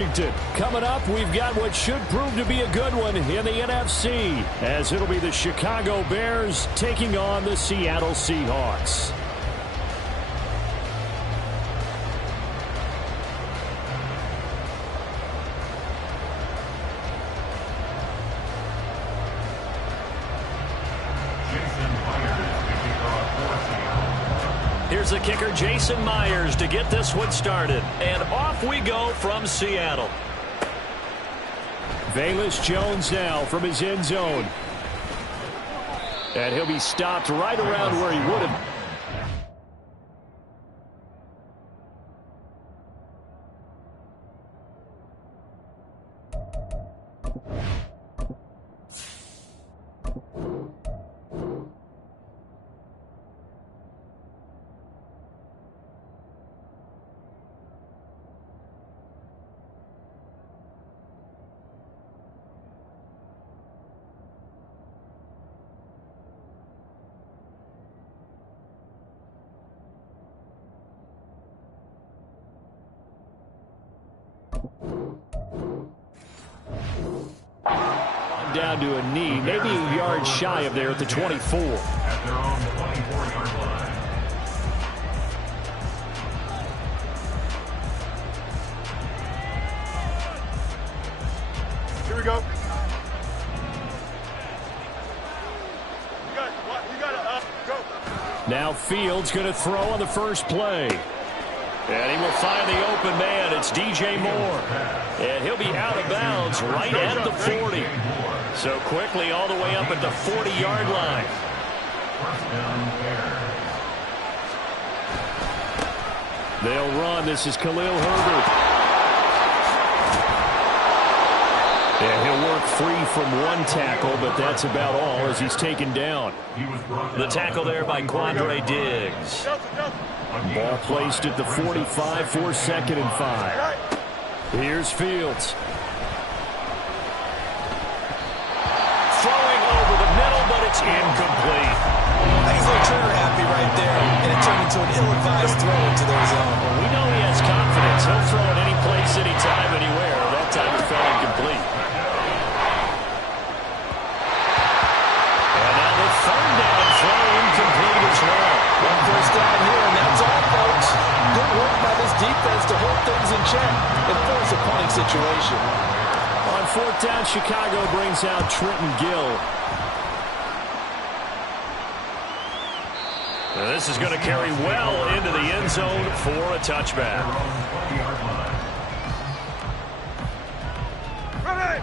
Coming up, we've got what should prove to be a good one in the NFC, as it'll be the Chicago Bears taking on the Seattle Seahawks. Here's the kicker, Jason Myers, to get this one started. And off we go from Seattle. Velus Jones now from his end zone. And he'll be stopped right around where he would have. Down to a knee, maybe a yard shy of there at the 24. At their own 24-yard line. Here we go. You got it. Go. Now Fields going to throw on the first play. And he will find the open man. It's DJ Moore. And he'll be out of bounds right at the 40. So quickly all the way up at the 40-yard line. They'll run. This is Khalil Herbert. And he'll work free from one tackle, but that's about all as he's taken down. The tackle there by Quandre Diggs. Ball placed at the 45 for 2nd and 5. Here's Fields. Throwing over the middle, but it's incomplete. I think he's a little trigger happy right there, and it turned into an ill-advised throw into their zone. Well, we know he has confidence. He'll throw it any place, anytime, anywhere. That time it fell incomplete. And now the 3rd down throw incomplete as well. One first down here, and that's all, folks. Good work by this defense to hold things in check and force a punting situation. On 4th down, Chicago brings out Trenton Gill. And this is going to carry well into the end zone for a touchback.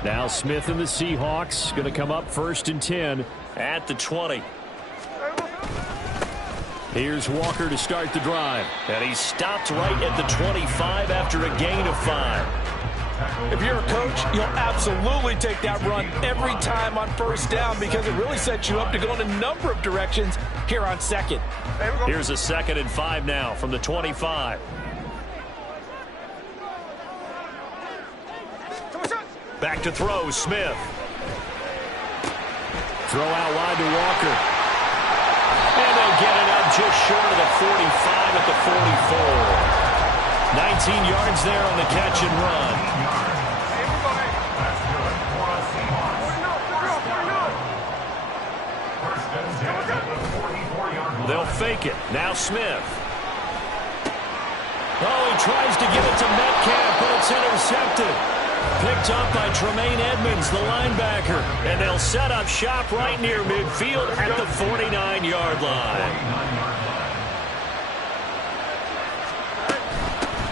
Now Smith and the Seahawks going to come up 1st and 10 at the 20. Here's Walker to start the drive. And he stopped right at the 25 after a gain of 5. If you're a coach, you'll absolutely take that run every time on 1st down because it really sets you up to go in a number of directions here on 2nd. Here's a 2nd and 5 now from the 25. Back to throw, Smith. Throw out wide to Walker. And they'll get it up just short of the 45 at the 44. 19 yards there on the catch and run. They'll fake it. Now Smith. Oh, he tries to give it to Metcalf, but it's intercepted. Picked up by Tremaine Edmonds, the linebacker. And they'll set up shop right near midfield at the 49-yard line.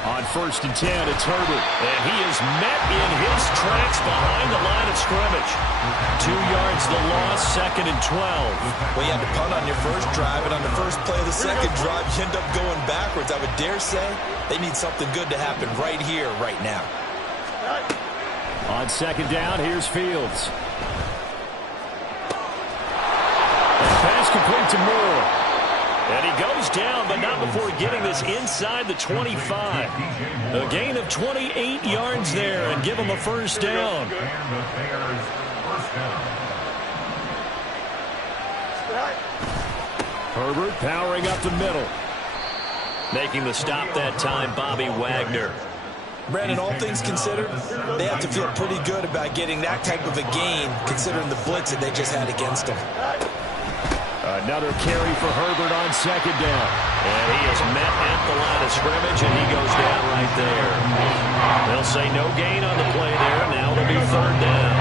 On 1st and 10, it's Herbert. And he is met in his tracks behind the line of scrimmage. 2 yards the loss, 2nd and 12. Well, you had to punt on your first drive, and on the first play of the second drive, you end up going backwards. I would dare say they need something good to happen right here, right now. On 2nd down, here's Fields. Pass complete to Moore. And he goes down, but not before getting this inside the 25. A gain of 28 yards there and give him a 1st down. Herbert powering up the middle. Making the stop that time, Bobby Wagner. Brandon, all things considered, they have to feel pretty good about getting that type of a gain, considering the blitz that they just had against them. Another carry for Herbert on second down. And he is met at the line of scrimmage, and he goes down right there. They'll say no gain on the play there. Now it'll be third down.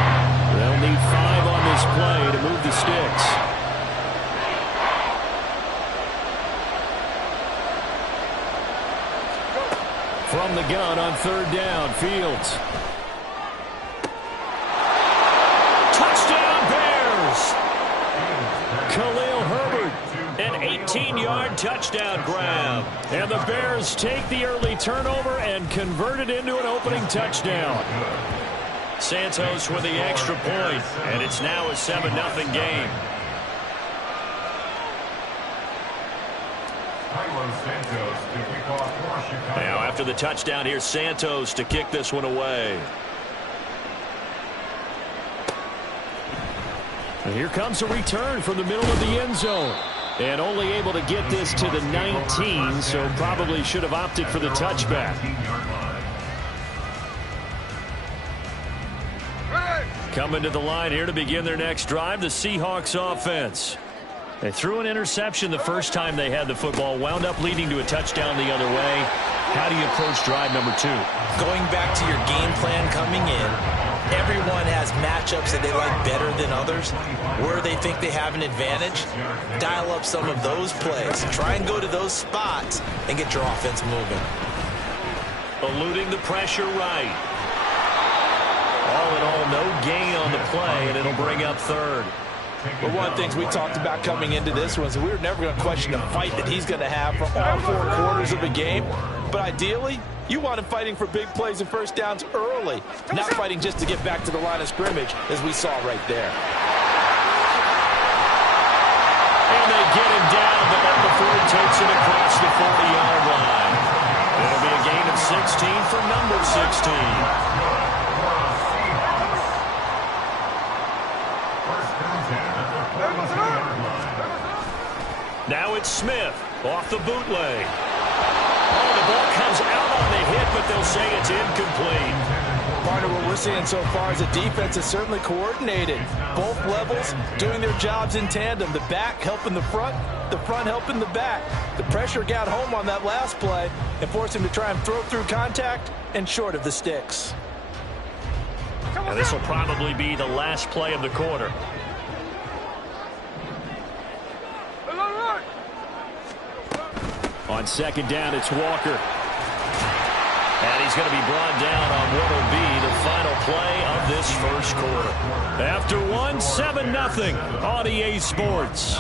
They'll need 5 on this play to move the sticks. From the gun on third down, Fields. Touchdown Bears! Khalil Herbert, an 18-yard touchdown grab. And the Bears take the early turnover and convert it into an opening touchdown. Santos with the extra point, and it's now a 7-0 game. Now after the touchdown, here's Santos to kick this one away. And here comes a return from the middle of the end zone. And only able to get this to the 19, so probably should have opted for the touchback. Coming to the line here to begin their next drive, the Seahawks offense. They threw an interception the first time they had the football, wound up leading to a touchdown the other way. How do you approach drive number 2? Going back to your game plan coming in, everyone has matchups that they like better than others. Where they think they have an advantage, dial up some of those plays. Try and go to those spots and get your offense moving. Eluding the pressure right. All in all, no gain on the play, and it'll bring up third. But one of the things we talked about coming into this was we were never going to question the fight that he's going to have for all 4 quarters of the game. But ideally, you want him fighting for big plays and first downs early, not fighting just to get back to the line of scrimmage, as we saw right there. And they get him down, but not before he takes it across the 40-yard line. It'll be a gain of 16 for number 16. Now it's Smith off the bootleg. Oh, the ball comes out on the hit, but they'll say it's incomplete. Partner, what we're seeing so far is the defense is certainly coordinated. Both levels doing their jobs in tandem. The back helping the front helping the back. The pressure got home on that last play and forced him to try and throw through contact and short of the sticks. And this will probably be the last play of the quarter. On second down, it's Walker. And he's going to be brought down on what will be the final play of this first quarter. After one, 7-0 on EA Sports.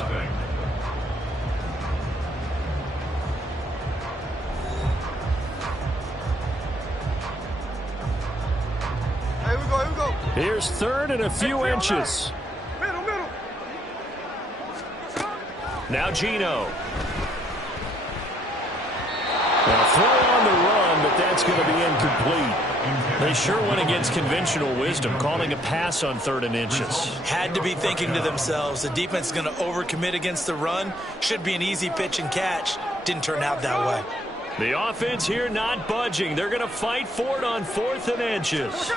Here we go. Here's third and a few inches. Middle. Now Geno. Now throw on the run, but that's going to be incomplete. They sure went against conventional wisdom, calling a pass on 3rd and inches. Had to be thinking to themselves, the defense is going to overcommit against the run. Should be an easy pitch and catch. Didn't turn out that way. The offense here not budging. They're going to fight for it on 4th and inches.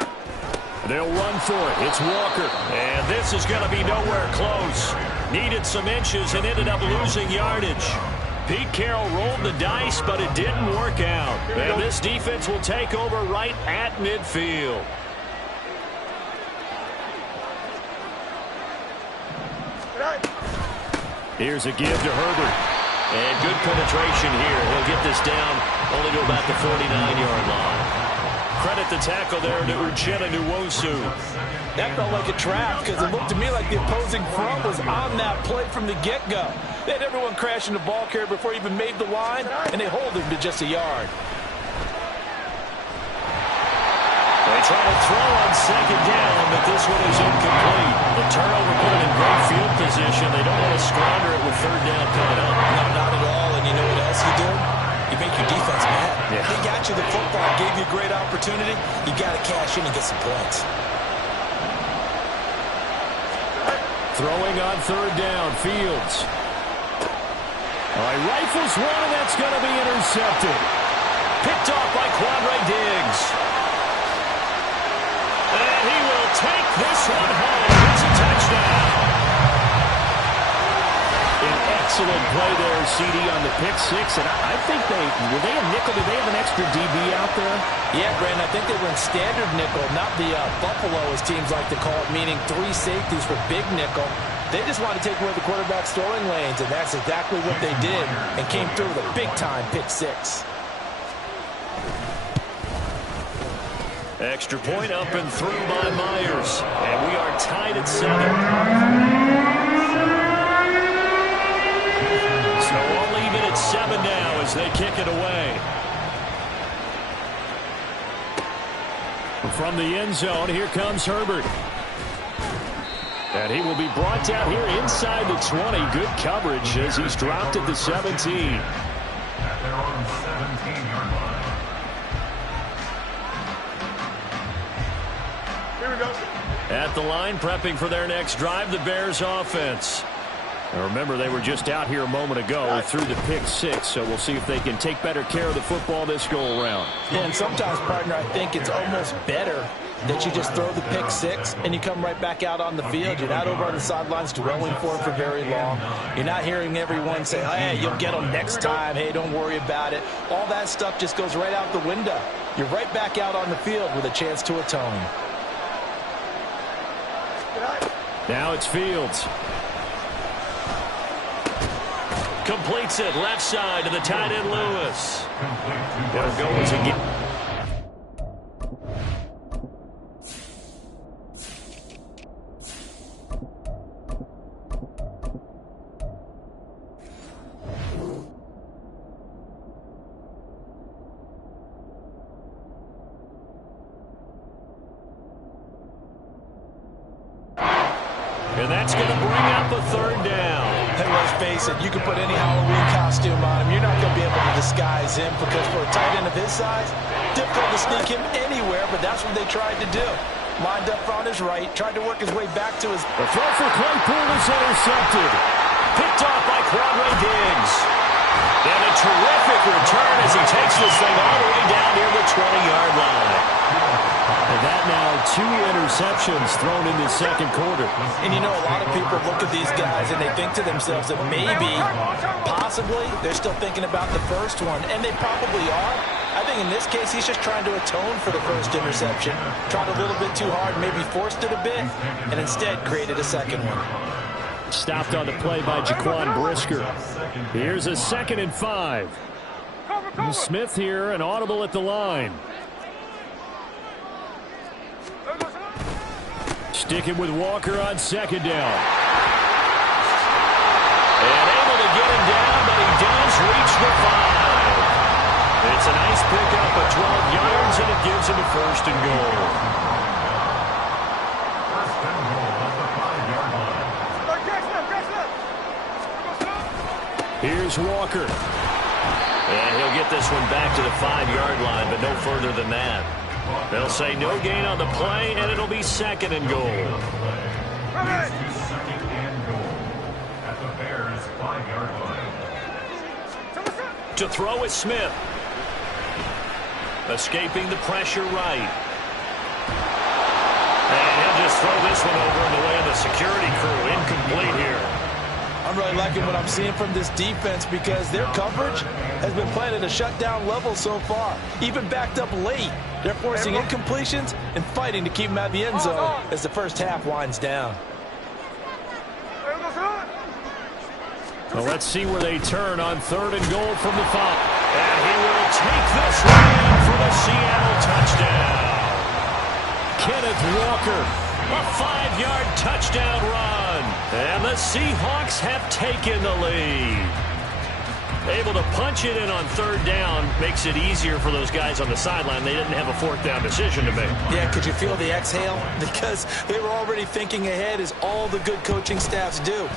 They'll run for it. It's Walker. And this is going to be nowhere close. Needed some inches and ended up losing yardage. Pete Carroll rolled the dice, but it didn't work out. And this defense will take over right at midfield. Here's a give to Herbert. And good penetration here. He'll get this down only to about the 49-yard line. Credit the tackle there to Uchenna Nwosu. That felt like a trap because it looked to me like the opposing front was on that play from the get-go. They had everyone crashing the ball carrier before he even made the line, and they hold him to just a yard. They try to throw on second down, but this one is incomplete. The turnover put them in great field position. They don't want to squander it with 3rd down coming up. No, not at all. And you know what else you do? You make your defense mad. Yeah. They got you the football, gave you a great opportunity. You got to cash in and get some points. Throwing on 3rd down, Fields. All right, rifles one, and that's going to be intercepted. Picked off by Quandre Diggs. And he will take this one home. It's a touchdown. An excellent play there, CD, on the pick six. And I think were they a nickel? Did they have an extra DB out there? Yeah, Brandon, I think they were in standard nickel, not the Buffalo, as teams like to call it, meaning 3 safeties for big nickel. They just wanted to take away the quarterback's throwing lanes, and that's exactly what they did, and came through with a big-time pick six. Extra point up and through by Myers. And we are tied at 7. So all even at 7 now as they kick it away. From the end zone, here comes Herbert. And he will be brought down here inside the 20. Good coverage as he's dropped at the 17. At their own 17-yard line. Here we go. At the line, prepping for their next drive, the Bears offense. And remember, they were just out here a moment ago through the pick six, so we'll see if they can take better care of the football this go-around. Yeah, and sometimes, partner, I think it's almost better that you just throw the pick six and you come right back out on the field. You're not over on the sidelines dwelling for it for very long. You're not hearing everyone say, hey, you'll get them next time. Hey, don't worry about it. All that stuff just goes right out the window. You're right back out on the field with a chance to atone. Now it's Fields. Completes it left side to the tight end Lewis. There goes again. And that's going to bring up a 3rd down. And let's face it, you can put any Halloween costume on him. You're not going to be able to disguise him because for a tight end of his size, difficult to sneak him anywhere, but that's what they tried to do. Lined up on his right, tried to work his way back to his... The throw for Claypool is intercepted. Picked off by Quandre Diggs. And a terrific return as he takes this thing all the way down near the 20-yard line. And that now 2 interceptions thrown in the second quarter. And you know, a lot of people look at these guys and they think to themselves that maybe, possibly, they're still thinking about the first one. And they probably are. I think in this case, he's just trying to atone for the first interception. Tried a little bit too hard, maybe forced it a bit, and instead created a second one. Stopped on the play by Jaquan Brisker. Here's a 2nd and 5. Smith here, an audible at the line. Sticking with Walker on 2nd down. And able to get him down, but he does reach the 5. It's a nice pickup of 12 yards, and it gives him a 1st and goal. 1st and goal at the 5-yard line. Here's Walker. And he'll get this one back to the 5-yard line, but no further than that. They'll say no gain on the play, and it'll be 2nd and goal. Leads to 2nd and goal at the Bears' 5-yard line. To throw is Smith. Escaping the pressure right. And he'll just throw this one over in the way of the security crew. Incomplete here. I'm really liking what I'm seeing from this defense because their coverage has been playing at a shutdown level so far. Even backed up late. They're forcing incompletions and fighting to keep them out of the end zone as the first half winds down. Well, let's see where they turn on 3rd and goal from the 5. And he will take this one in for the Seattle touchdown. Kenneth Walker, a 5-yard touchdown run. And the Seahawks have taken the lead. Able to punch it in on 3rd down makes it easier for those guys on the sideline. They didn't have a 4th down decision to make. Yeah, could you feel the exhale? Because they were already thinking ahead as all the good coaching staffs do.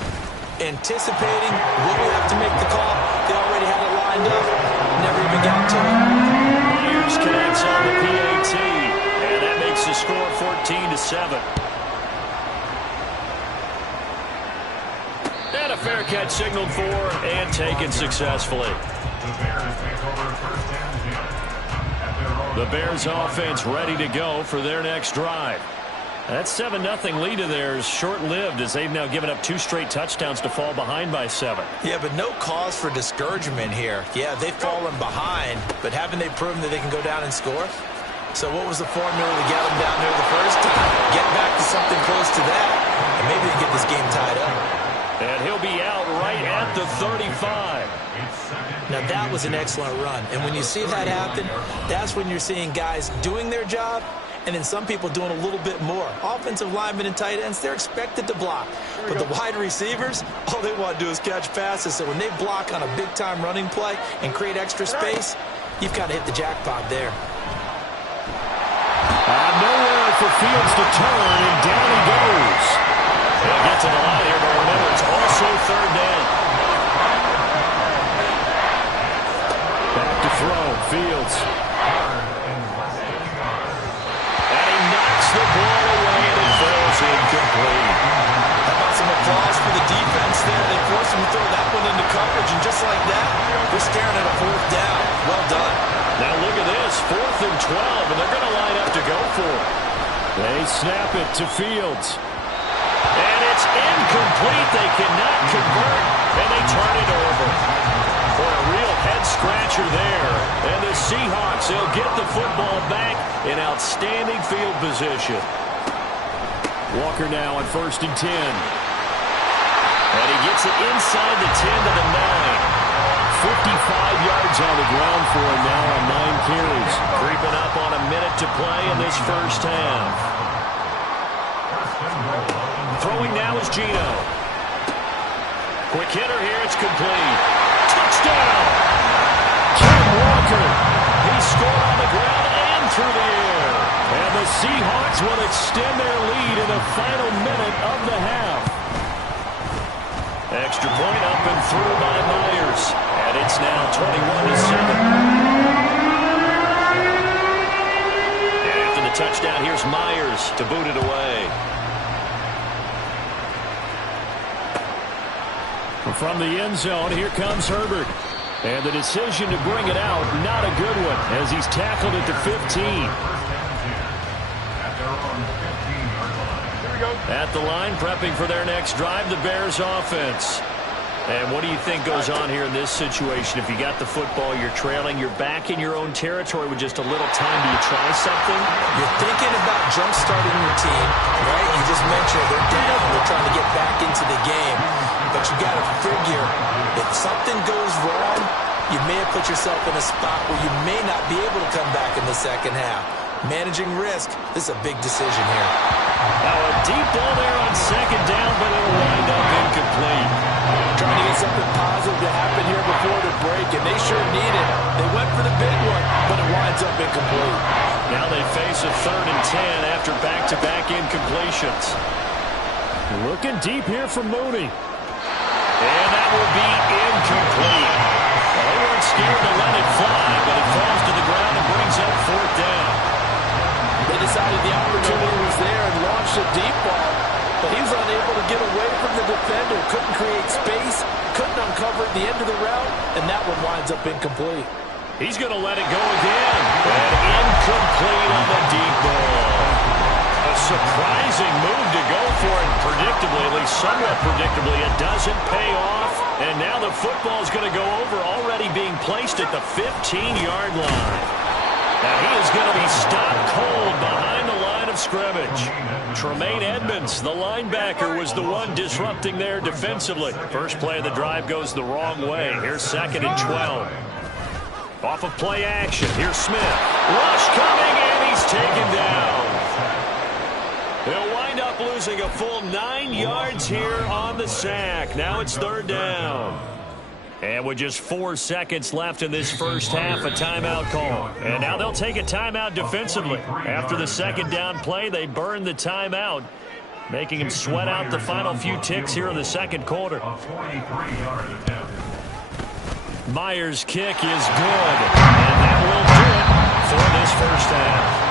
Anticipating, will we have to make the call? They already had it lined up. Never even got to it. Myers connects on the PAT. And that makes the score 14-7. And a fair catch signaled for and taken successfully. The Bears take over 1st and 10. The Bears offense ready to go for their next drive. That 7-0 lead of theirs short-lived as they've now given up 2 straight touchdowns to fall behind by 7. Yeah, but no cause for discouragement here. Yeah, they've fallen behind, but haven't they proven that they can go down and score? So what was the formula to get them down there the first time? Get back to something close to that, and maybe they get this game tied up. And he'll be out right at the 35. Now that was an excellent run, and when you see that happen, that's when you're seeing guys doing their job, and then some people doing a little bit more. Offensive linemen and tight ends, they're expected to block. But the wide receivers, all they want to do is catch passes. So when they block on a big-time running play and create extra space, you've got to hit the jackpot there. Nowhere for Fields to turn, and down he goes. He'll get to the line here, but remember, it's also 3rd down. Back to throw, Fields. The ball away, and it falls incomplete. How about some applause for the defense there? They forced him to throw that one into coverage, and just like that, they're staring at a 4th down. Well done. Now look at this, 4th and 12, and they're going to line up to go for it. They snap it to Fields. And it's incomplete. They cannot convert, and they turn it over. For a real head-scratcher there. And the Seahawks, they'll get the football back in outstanding field position. Walker now on 1st and 10. And he gets it inside the 10 to the 9. 55 yards on the ground for him now on 9 carries. Creeping up on a minute to play in this first half. Throwing now is Geno. Quick hitter here, it's complete. Touchdown! Ken Walker. He scored on the ground and through the air. And the Seahawks will extend their lead in the final minute of the half. Extra point up and through by Myers. And it's now 21-7. And after the touchdown, here's Myers to boot it away. From the end zone, here comes Herbert. And the decision to bring it out, not a good one, as he's tackled at the 15. At the line, prepping for their next drive, the Bears offense. And what do you think goes on here in this situation? If you got the football, you're trailing, you're back in your own territory with just a little time. Do you try something? You're thinking about jump-starting your team, right? You just mentioned they're down. They're trying to get back into the game. But you got to figure, if something goes wrong, you may have put yourself in a spot where you may not be able to come back in the second half. Managing risk, this is a big decision here. Now a deep ball there on 2nd down, but it'll wind up incomplete. Trying to get something positive to happen here before the break, and they sure need it. They went for the big one, but it winds up incomplete. Now they face a 3rd and 10 after back-to-back incompletions. Looking deep here for Mooney. And that will be incomplete. Well, they weren't scared to let it fly, but it falls to the ground and brings up 4th down. They decided the opportunity was there and launched a deep ball, but he was unable to get away from the defender, couldn't create space, couldn't uncover at the end of the route, and that one winds up incomplete. He's going to let it go again. And incomplete on the deep ball. A surprising move to go for it, predictably, at least somewhat predictably. It doesn't pay off, and now the football is going to go over, already being placed at the 15-yard line. Now he is going to be stopped cold behind the line of scrimmage. Tremaine Edmonds, the linebacker, was the one disrupting there defensively. First play of the drive goes the wrong way. Here's 2nd and 12. Off of play action, here's Smith. Rush coming, and he's taken down. They'll wind up losing a full 9 yards here on the sack. Now it's 3rd down. And with just 4 seconds left in this first half, a timeout call. And now they'll take a timeout defensively. After the 2nd down play, they burn the timeout, making him sweat out the final few ticks here in the 2nd quarter. Myers' kick is good. And that will do it for this first half.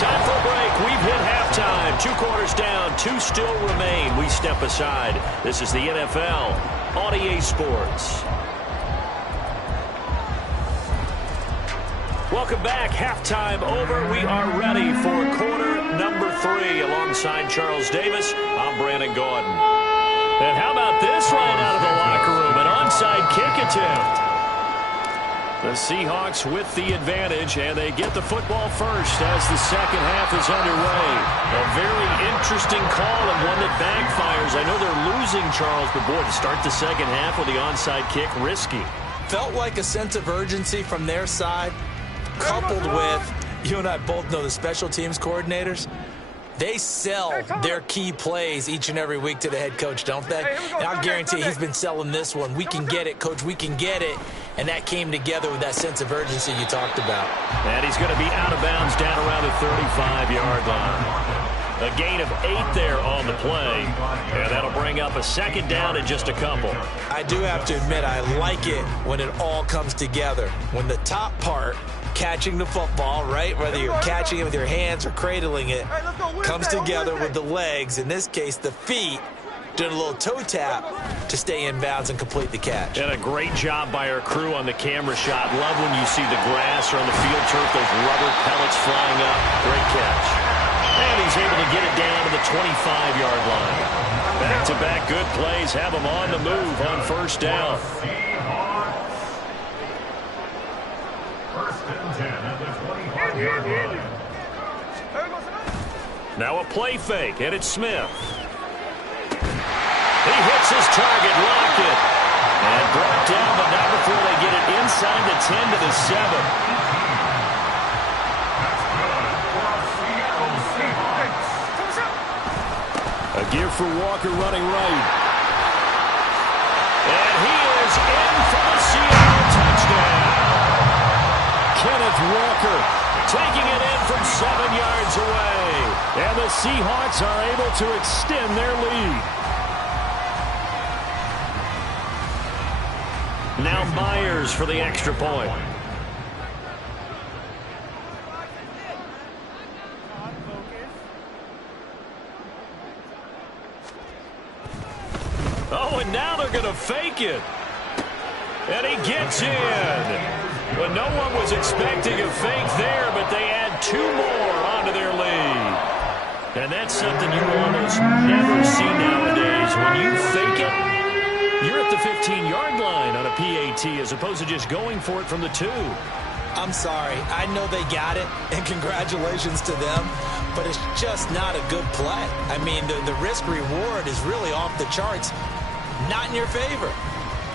Time for a break. We've hit halftime. 2 quarters down. 2 still remain. We step aside. This is the NFL on EA Sports. Welcome back. Halftime over. We are ready for quarter number 3. Alongside Charles Davis, I'm Brandon Gaudin. And how about this right out of the locker room? An onside kick attempt. The Seahawks with the advantage, and they get the football first as the second half is underway. A very interesting call and one that backfires. I know they're losing, Charles, but boy, to start the second half with the onside kick, risky. Felt like a sense of urgency from their side, coupled with, you and I both know the special teams coordinators, they sell their key plays each and every week to the head coach, don't they? And I'll guarantee he's been selling this one. We can get it, coach, we can get it. And that came together with that sense of urgency you talked about. And he's going to be out of bounds down around the 35-yard line. A gain of 8 there on the play. And that'll bring up a second down in just a couple. I do have to admit, I like it when it all comes together. When the top part, catching the football, right, whether you're catching it with your hands or cradling it, comes together with the legs, in this case the feet, doing a little toe tap to stay in bounds and complete the catch. And a great job by our crew on the camera shot. Love when you see the grass or on the field turf, those rubber pellets flying up. Great catch. And he's able to get it down to the 25-yard line. Back-to-back good plays have him on the move on first down. First and 10 at the 25-yard line. Now a play fake, and it's Smith. He hits his target, Lockett. And brought down, but not before they get it inside the 10 to the 7. A give for Walker running right. And he is in for the Seattle touchdown. Kenneth Walker taking it in from 7 yards away. And the Seahawks are able to extend their lead. Now Myers for the extra point. Oh, and now they're going to fake it. And he gets in. But no one was expecting a fake there, but they add 2 more onto their lead. And that's something you almost never see nowadays. When you fake it, you're at the 15-yard line on a PAT as opposed to just going for it from the 2. I'm sorry. I know they got it, and congratulations to them, but it's just not a good play. I mean, the risk-reward is really off the charts. Not in your favor.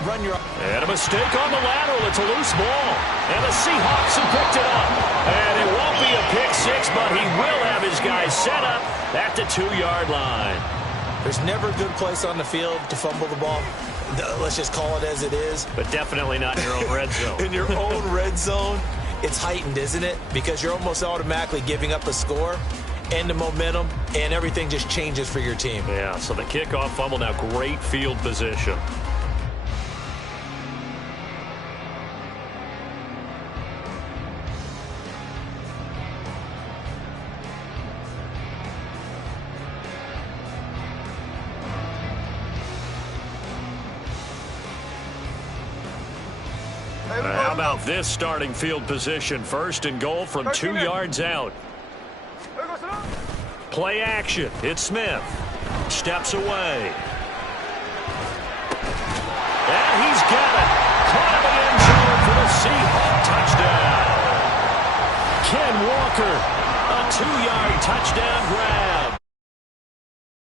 Run your... And a mistake on the lateral. It's a loose ball. And the Seahawks have picked it up. And it won't be a pick 6, but he will have his guys set up at the 2-yard line. There's never a good place on the field to fumble the ball. Let's just call it as it is. But definitely not in your own red zone. In your own red zone, it's heightened, isn't it? Because you're almost automatically giving up a score and the momentum, and everything just changes for your team. Yeah, so the kickoff fumble, now great field position. How about this starting field position? First and goal from 2 yards out. Play action. It's Smith. Steps away. And he's got it. Caught in the end zone for the Seahawks touchdown. Ken Walker, a 2-yard touchdown grab.